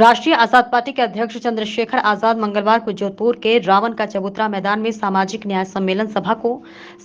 राष्ट्रीय आजाद पार्टी के अध्यक्ष चंद्रशेखर आजाद मंगलवार को जोधपुर के रावण का चबूतरा मैदान में सामाजिक न्याय सम्मेलन सभा को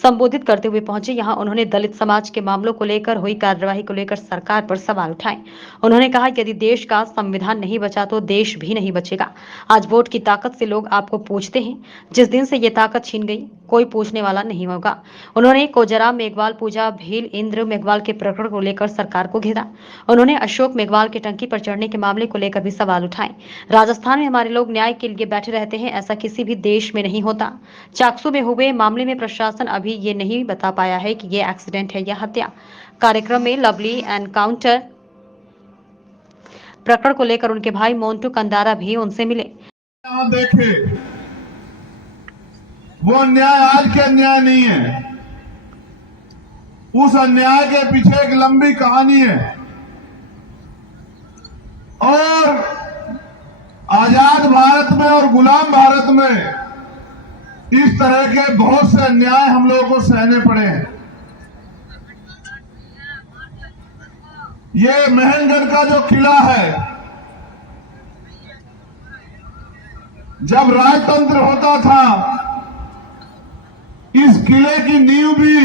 संबोधित करते हुए पहुंचे। यहां उन्होंने दलित समाज के मामलों को लेकर हुई कार्यवाही को लेकर सरकार पर सवाल उठाए। उन्होंने कहा, यदि देश का संविधान नहीं बचा तो देश भी नहीं बचेगा। आज वोट की ताकत से लोग आपको पूछते हैं, जिस दिन से ये ताकत छीन गई कोई पूछने वाला नहीं होगा। उन्होंने कोजराम मेघवाल पूजा भील इंद्र मेघवाल के प्रकरण को लेकर सरकार को घेरा। उन्होंने अशोक मेघवाल की टंकी पर चढ़ने के मामले को लेकर भी सवाल उठाए। राजस्थान में हमारे लोग न्याय के लिए बैठे रहते हैं, ऐसा किसी भी देश में नहीं होता। चाकसू में हुए मामले में प्रशासन अभी ये नहीं बता पाया है कि ये एक्सीडेंट है या हत्या। कार्यक्रम में लवली एनकाउंटर प्रकरण को लेकर उनके भाई मोन्टू कंदारा भी उनसे मिले। देखे वो अन्याय आज के अन्याय नहीं है, उस अन्याय के पीछे एक लंबी कहानी है। और आजाद भारत में और गुलाम भारत में इस तरह के बहुत से अन्याय हम लोगों को सहने पड़े हैं। ये महनगढ़ का जो किला है, जब राजतंत्र होता था, इस किले की नींव भी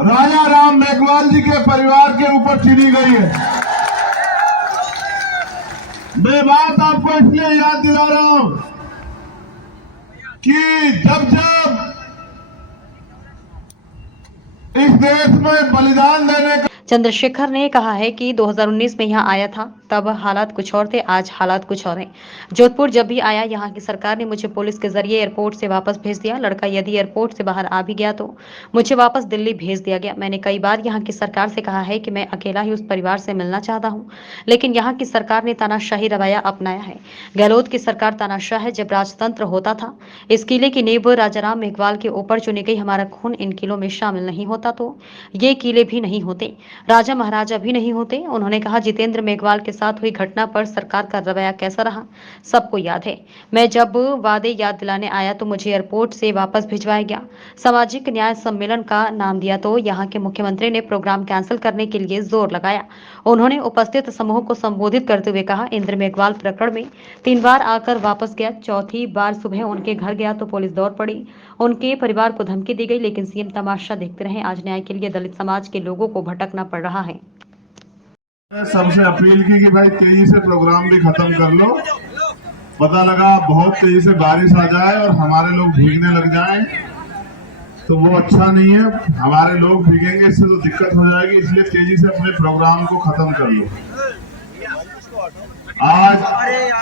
राजा राम मेघवाल जी के परिवार के ऊपर चीनी गई है। मैं बात आपको इसलिए याद दिला रहा हूं कि जब इस देश में बलिदान देने का चंद्रशेखर ने कहा है कि 2019 में यहां आया था, तब हालात कुछ और थे, आज हालात कुछ और हैं। जोधपुर जब भी आया, यहां की सरकार ने मुझे पुलिस के जरिए एयरपोर्ट से वापस भेज दिया। लड़का यदि एयरपोर्ट से बाहर आ भी गया तो मुझे वापस दिल्ली भेज दिया गया। मैंने कई बार यहां की सरकार से कहा है कि मैं अकेला ही उस परिवार से मिलना चाहता हूं, लेकिन यहां की सरकार ने तानाशाही रवैया अपनाया है। गहलोत की सरकार तानाशाह है। जब राजतंत्र होता था, इस किले की नींव राजाराम मेघवाल के ऊपर चुनी गई। हमारा खून इन किलों में शामिल नहीं होता तो ये किले भी नहीं होते, राजा महाराजा भी नहीं होते। उन्होंने कहा, जितेंद्र मेघवाल के साथ हुई घटना पर सरकार का रवैया कैसा रहा सबको याद है। मैं जब वादे याद दिलाने आया तो मुझे एयरपोर्ट से वापस भिजवाया गया। सामाजिक न्याय सम्मेलन का नाम दिया तो यहाँ के मुख्यमंत्री ने प्रोग्राम कैंसिल करने के लिए जोर लगाया। उन्होंने उपस्थित समूह को संबोधित करते हुए कहा, इंद्र मेघवाल प्रकरण में 3 बार आकर वापस गया। चौथी बार सुबह उनके घर गया तो पुलिस दौड़ पड़ी, उनके परिवार को धमकी दी गई, लेकिन सीएम तमाशा देखते रहे। आज न्याय के लिए दलित समाज के लोगों को भटकना पड़ रहा है। सबसे अपील की कि भाई तेजी से प्रोग्राम भी खत्म कर लो। पता लगा बहुत तेजी से बारिश आ जाए और हमारे लोग भीगने लग जाएं तो वो अच्छा नहीं है। हमारे लोग भीगेंगे, इससे तो दिक्कत हो जाएगी, इसलिए तेजी से अपने प्रोग्राम को खत्म कर लो। आज